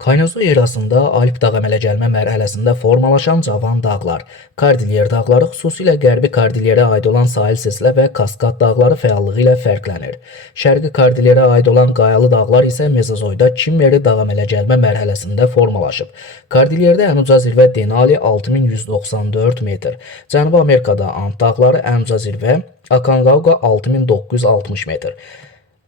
Kaynozu erasında Alp dağ əmələ mərhələsində formalaşan cavan dağlar, Kordilyer dağları xüsusilə Qərbi Kordilyerə aid olan sahil silsilə və Kaskad dağları fəallığı ilə fərqlənir. Şərqi Kordilyerə aid olan Qayalı dağlar isə Mezozoyda Kimmeri dağ əmələ mərhələsində formalaşıb. Kordilyerdə ən uca zirvə Denali 6194 metr, Cənubi Amerikada Ant dağları ən uca zirvə Aconcagua 6960 metr.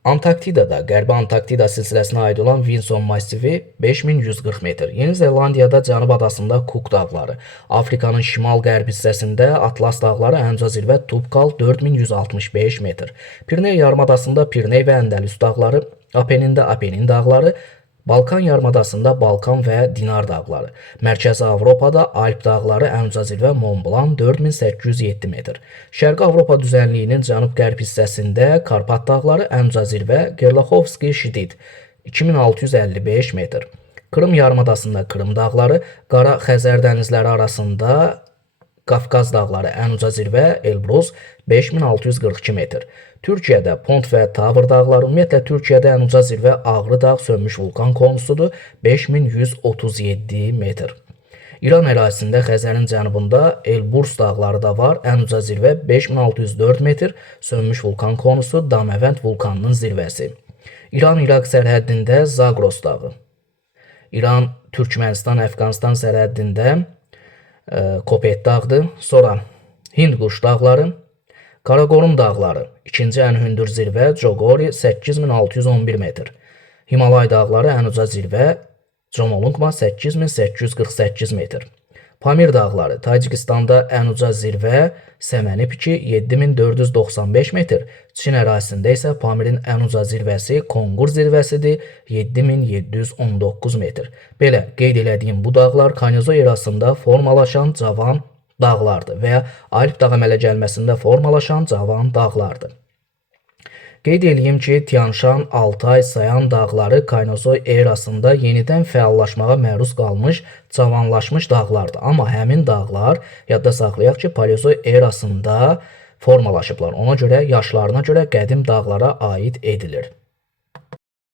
Antarktidada Qərbi Antarktida silsiləsinə aid olan Vinson massivi 5140 metr. Yeni Zelandiyada Cənub adasında Cook dağları, Afrikanın şimal-qərb hissəsində Atlas dağları ən uca zirvə Tubkal 4165 metr. Pirney yarımadasında Pirney və Əndəlüs dağları, Apenində Apenin dağları, Balkan yarımadasında Balkan və Dinar dağları, Mərkəzi Avropada Alp dağları ən uca zirvə Mont Blanc 4807 metr. Şərqi Avropa düzənliyinin cənub-qərb hissəsində Karpat dağları ən uca zirvə Gerlachovski Şidid 2655 metr. Krım yarımadasında Krım dağları, Qara Xəzər dənizləri arasında Qafqaz dağları ən uca zirvə Elbrus 5642 metr. Türkiyədə Pont və Tavr dağları, ümumiyyətlə Türkiyədə ən uca zirvə Ağrı dağ sönmüş vulkan konusudur 5137 metr. İran ərazisində Xəzərin cənubunda Elburz dağları da var, ən uca zirvə 5604 metr, sönmüş vulkan konusu Damavand vulkanının zirvəsi. İran-İraq sərhəddində Zagros dağı, İran-Türkmənistan-Əfqanistan sərhəddində Kopet dağıdır, sonra Hindquş dağları, Qaraqorun dağları, ikinci ən hündür zirvə Jogori 8611 metr. Himalay dağları ən uca zirvə Jomolungma 8848 metr. Pamir dağları, Tacikistanda ən uca zirvə Səmənipiki 7495 metr. Çin ərazisində isə Pamirin ən uca zirvəsi Kongur zirvəsidir 7719 metr. Belə qeyd elədiyim bu dağlar Kaynozo erasında formalaşan cavan dağlardır və ya Alp dağ əmələ formalaşan cavan dağlardır. Qeyd edeyim ki, Tian-Şan, Altay, Sayan dağları Kaynozo erasında yenidən fəallaşmağa məruz qalmış, cavanlaşmış dağlardır. Amma həmin dağlar, yadda saxlayaq ki, Paleozo erasında formalaşıblar. Ona görə yaşlarına görə qədim dağlara aid edilir.